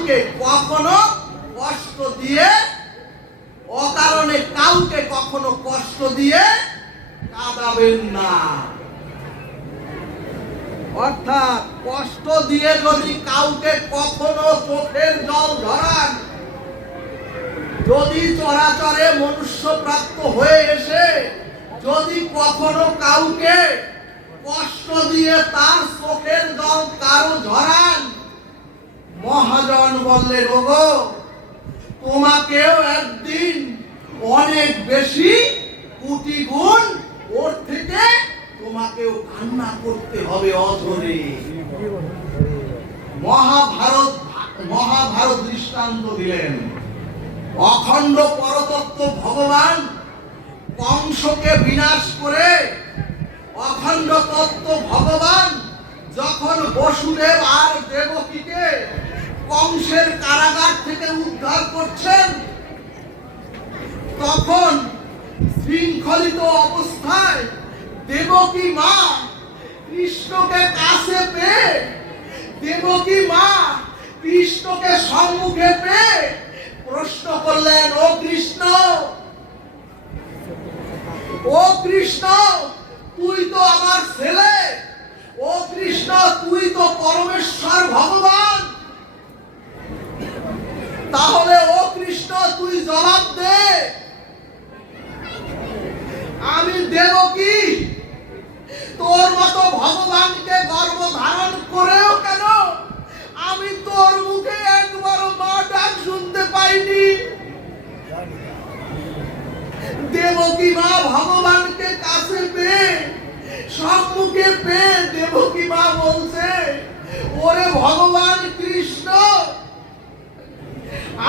কাউকে কখনো কষ্ট দিয়ে, অকারণে কাউকে কখনো কষ্ট দিয়ে কাঁদাবেন না। অর্থাৎ কষ্ট দিয়ে যদি কাউকে কখনো চোখের জল ঝরান, যদি চরাচরে মনুষ্য প্রাপ্ত হয়ে এসে যদি কখনো কাউকে কষ্ট দিয়ে তার চোখের জল কারো ঝরান, মহাজন বললেন, ওগো তোমাকেও একদিন অনেক বেশি কোটি গুণ ওর থেকে তোমাকেও কান্না করতে হবে অঝরে। মহাভারত দৃষ্টান্ত দিলেন। অখণ্ড পরতত্ত্ব ভগবান কংসকে বিনাশ করে, অখণ্ড তত্ত্ব ভগবান যখন বসুদেব আর দেবকীকে কংসের কারাগার থেকে উদ্ধার করছেন, তখন শৃঙ্খলিত অবস্থায় দেবকী মা কৃষ্ণকে কাছে পেয়ে, দেবকী মা কৃষ্ণকে সম্মুখে পেয়ে প্রশ্ন করলেন, ও কৃষ্ণ, ও কৃষ্ণ, তুই তো আমার ছেলে, ও কৃষ্ণ তুই তো পরমেশ্বর ভগবান, তাহলে ও কৃষ্ণ তুই জবাব দে, আমি দেবকী তোর মতো ভগবানকে গর্ভ ধারণ করেও কেন আমি তোর মুখে একবারও মা ডাক শুনতে পাইনি। দেবকী মা ভগবানকে কাছে পেয়ে, সম্মুখে পেয়ে দেবকী মা বলছে, ওরে ভগবান কৃষ্ণ,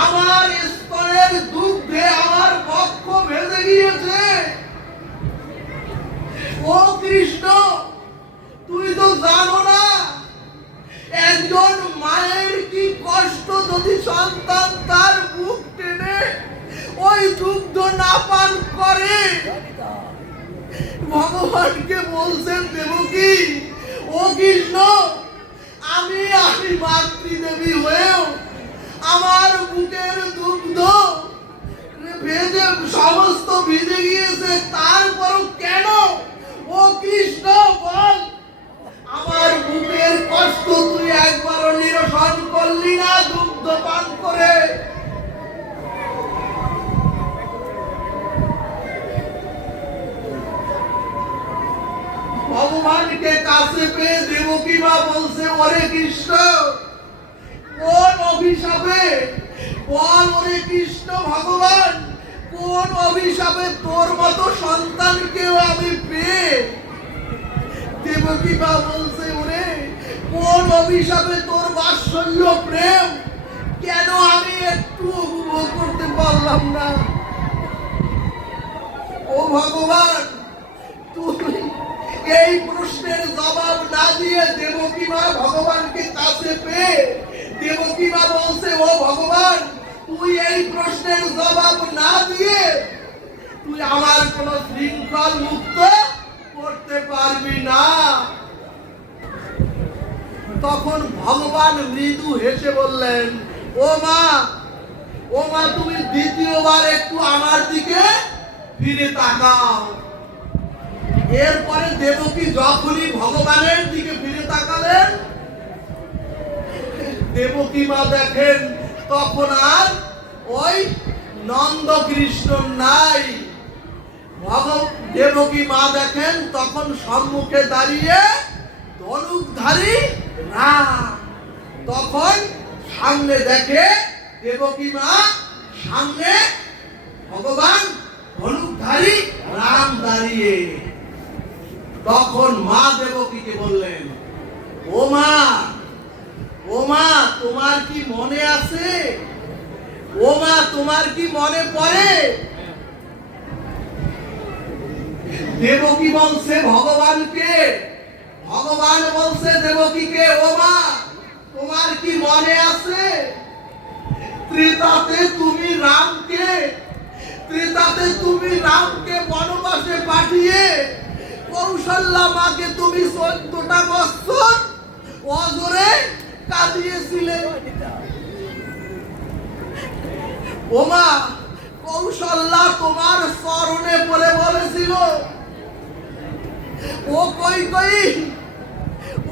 আমার স্তনের দুগ্ধে আমার বক্ষ ভেজে গিয়েছে। ও কৃষ্ণ, তুই তো জানো না একজন মায়ের কি কষ্ট যদি সন্তান তার বুক টেনে ওই দুগ্ধ না পান করে। ভগবানকে বলছেন দেবকী, ও কৃষ্ণ, আমি মাতৃদেবী হয়েও আমার বুকের দুগ্ধ ভেজে সমস্ত ভিজে গিয়েছে, তারপরও কেন ও কৃষ্ণ বল, আমার বুকের কষ্ট তুই একবারও নিরসন করলি না দুগ্ধ পান করে। ভগবানকে কাছে পেয়ে দেবকী মা বলছে, ওরে কৃষ্ণ, কোন অভিশাপে বল, ওরে কৃষ্ণ ভগবান, কোন অভিশাপে তোর মতো সন্তানকেও আমি পেয়ে। দেবকী মা বলছে, ওরে কোন অভিশাপে তোর বাৎসল্য প্রেম কেন আমি একটু উপভোগ করতে পারলাম না। ও ভগবান, তুমি এই প্রশ্নের জবাব না দিয়ে দেবকী মা ভগবানকে কাছে পেয়ে দেবকী মা বলছে, ও ভগবান, তুই এই প্রশ্নের জবাব না দিয়ে তুই আমার কোন শৃঙ্খল মুক্ত করতে পারবি না। তখন ভগবান মৃদু হেসে বললেন, ও মা, ও মা, তুমি দ্বিতীয়বার একটু আমার দিকে ফিরে তাকাও। এরপরে দেবকী যখনই ভগবানের দিকে ফিরে তাকালেন, দেবকী মা দেখেন তখন আর ওই নন্দ কৃষ্ণ নাই। দেবকী মা দেখেন তখন সম্মুখে দাঁড়িয়ে ধনুকধারী রাম। তখন সামনে দেখে দেবকী মা, সামনে ভগবান ধনুকধারী রাম দাঁড়িয়ে। তখন মা দেবকীকে বললেন, ও মা, ও মা, তোমার কি মনে আছে? ও মা, তোমার কি মনে পড়ে? দেবকী বলছে ভগবানকে, ভগবান বলছে দেবকীকে, ও মা, তোমার কি মনে আছে ত্রেতাতে তুমি রামকে বনবাসে পাঠিয়ে কৌশল্যা মাকে তুমি 14টা বছর অজরে কাঁদিয়েছিলে। ওমা কৌশল্যা তোমার চরণে পড়ে বলেছিল, ও কই কই,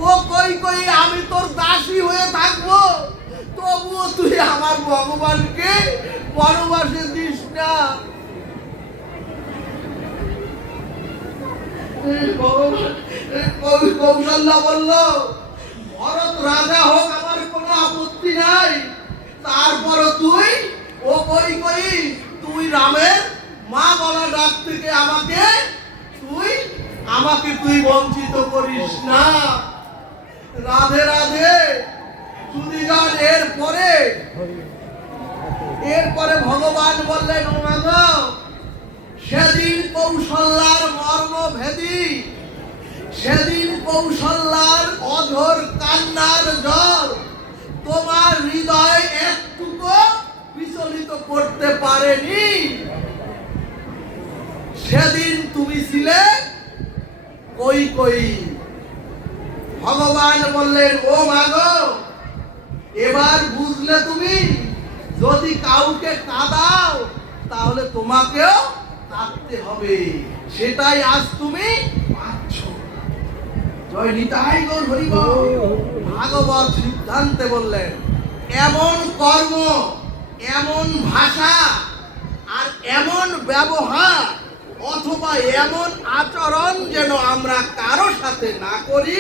ও কই কই, আমি তোর দাসী হয়ে থাকবো, তবুও তুই আমার ভগবানকে বনবাসে দিস না। কৌশল্যা বলল, ভরত রাজা হোক আমার কোনো আপত্তি নাই, তারপরও তুই ও কই কই, তুই রামের মা বলা ডাক থেকে আমাকে তুই বঞ্চিত করিস না। রাধে রাধে। সুধীগণ, এরপরে ভগবান বললেন, ও মা গো, সেদিন কৌশল্যার মর্ম ভেদি, সেদিন কৌশল্যার অঝোর কান্নার জল তোমার হৃদয় একটুকু বিচলিত করতে পারেনি। সেদিন তুমি ছিলে কই কই। ভগবান বললেন, ও মা গো, এবার বুঝলে তুমি, যদি কাউকে কাঁদাও তাহলে তোমাকেও কাঁদতে হবে, সেটাই আজ তুমি পাচ্ছ। জয় নিতাই গৌর হরি বল। ভাগবত সিদ্ধান্তে বললেন, এমন কর্ম, এমন ভাষা আর এমন ব্যবহার অথবা এমন আচরণ যেন আমরা কারো সাথে না করি,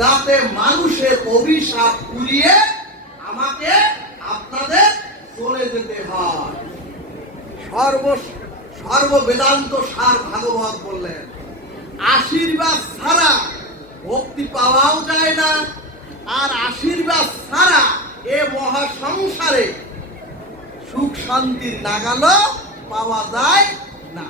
যাতে মানুষের অভিশাপ পুড়িয়ে আমাকে আপনাদের চলে যেতে হয়। সর্ব বেদান্ত সার ভাগবত বললেন, আশীর্বাদ ছাড়া ভক্তি পাওয়াও যায় না, আর আশীর্বাদ ছাড়া এ মহাসংসারে সুখ শান্তির নাগালও পাওয়া যায় না।